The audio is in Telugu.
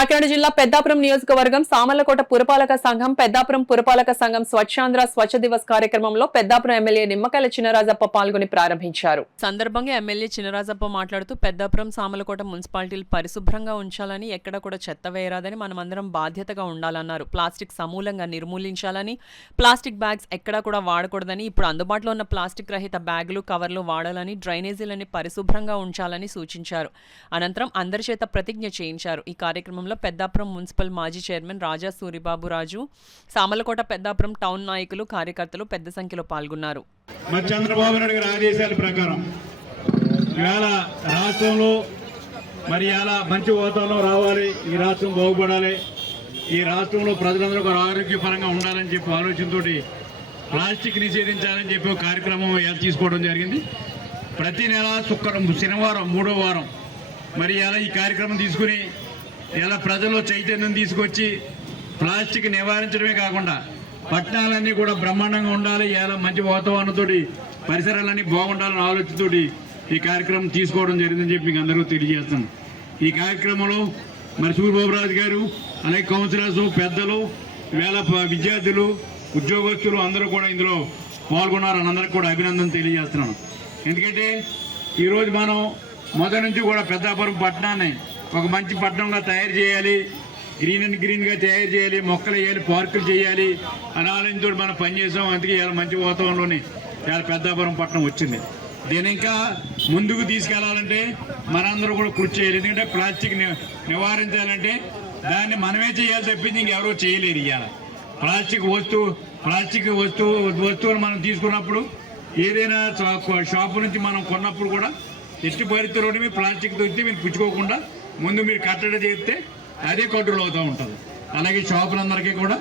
కాకినాడ జిల్లా పెద్దాపురం నియోజకవర్గం సామర్లకోట పురపాలక సంఘం పెద్దాపురం పురపాలక సంఘం స్వచ్ఛాంధ్ర స్వచ్ఛ దివస్ కార్యక్రమంలో పెద్దాపురం ఎమ్మెల్యే నిమ్మకాయల చినరాజప్ప పాల్గొని ప్రారంభించారు. సందర్భంగా ఎమ్మెల్యే చినరాజప్ప మాట్లాడుతూ పెద్దాపురం సామర్లకోట మున్సిపాలిటీలు పరిశుభ్రంగా ఉంచాలని, ఎక్కడ కూడా చెత్త వేయరాదని, మనమందరం బాధ్యతగా ఉండాలన్నారు. ప్లాస్టిక్ సమూలంగా నిర్మూలించాలని, ప్లాస్టిక్ బ్యాగ్స్ ఎక్కడా కూడా వాడకూడదని, ఇప్పుడు అందుబాటులో ఉన్న ప్లాస్టిక్ రహిత బ్యాగులు, కవర్లు వాడాలని, డ్రైనేజీలని పరిశుభ్రంగా ఉంచాలని సూచించారు. అనంతరం అందరి చేత ప్రతిజ్ఞ చేయించారు. ఈ కార్యక్రమంలో పెద్దాపురం మున్సిపల్ మాజీ చైర్మన్ రాజా సూరిబాబురాజు, సామర్లకోట పెద్దాపురం టౌన్ నాయకులు, కార్యకర్తలు పెద్ద సంఖ్యలో పాల్గొన్నారు. చంద్రబాబు నాయుడు గారి ఆదేశాల ప్రకారం ఇవాళ రాష్ట్రంలో మరి ఇలా మంచి వాతావరణం రావాలి, ఈ రాష్ట్రం బాగుపడాలి, ఈ రాష్ట్రంలో ప్రజలందరూ కూడా ఆరోగ్యపరంగా ఉండాలని చెప్పి ఆలోచనతో ప్లాస్టిక్ నిషేధించాలని చెప్పి ఒక కార్యక్రమం తీసుకోవడం జరిగింది. ప్రతి నెల శనివారం 3వ వారం మరి ఇలా ఈ కార్యక్రమం తీసుకుని ఇలా ప్రజల్లో చైతన్యం తీసుకొచ్చి ప్లాస్టిక్ నివారించడమే కాకుండా పట్టణాలన్నీ కూడా బ్రహ్మాండంగా ఉండాలి, ఇలా మంచి వాతావరణంతో పరిసరాలన్నీ బాగుండాలని ఆలోచనతోటి ఈ కార్యక్రమం తీసుకోవడం జరిగిందని చెప్పి మీకు అందరూ తెలియజేస్తాను. ఈ కార్యక్రమంలో మరి సూరిబాబురాజు గారు, అలాగే కౌన్సిలర్స్, పెద్దలు, వేళ విద్యార్థులు, ఉద్యోగస్తులు అందరూ కూడా ఇందులో పాల్గొన్నారు. అందరికీ కూడా అభినందన తెలియజేస్తున్నాను. ఎందుకంటే ఈరోజు మనం మొదటి నుంచి కూడా పెద్దాపురం పట్టణాన్ని ఒక మంచి పట్టణంగా తయారు చేయాలి, గ్రీన్గా తయారు చేయాలి, మొక్కలు వేయాలి, పార్కులు చేయాలి అని ఆలోచనతో మనం పనిచేసాం. అందుకే ఇలా మంచి వాతావరణంలోనే చాలా పెద్దాపురం పట్టణం వచ్చింది. దీన్ని ఇంకా ముందుకు తీసుకెళ్లాలంటే మనందరూ కూడా కృషి చేయాలి. ఎందుకంటే ప్లాస్టిక్ నివారించాలంటే దాన్ని మనమే చేయాలి తప్పించి ఇంకెవరో చేయలేరు. ఇవాళ ప్లాస్టిక్ వస్తువులు మనం తీసుకున్నప్పుడు ఏదైనా షాపు నుంచి మనం కొన్నప్పుడు కూడా ఎట్టి పరిస్థితుల్లోనే ప్లాస్టిక్ దొరికితే మీరు పుచ్చుకోకుండా ముందు మీరు కట్టడి చేస్తే అదే కంట్రోల్ అవుతూ ఉంటుంది. అలాగే షాపులందరికీ కూడా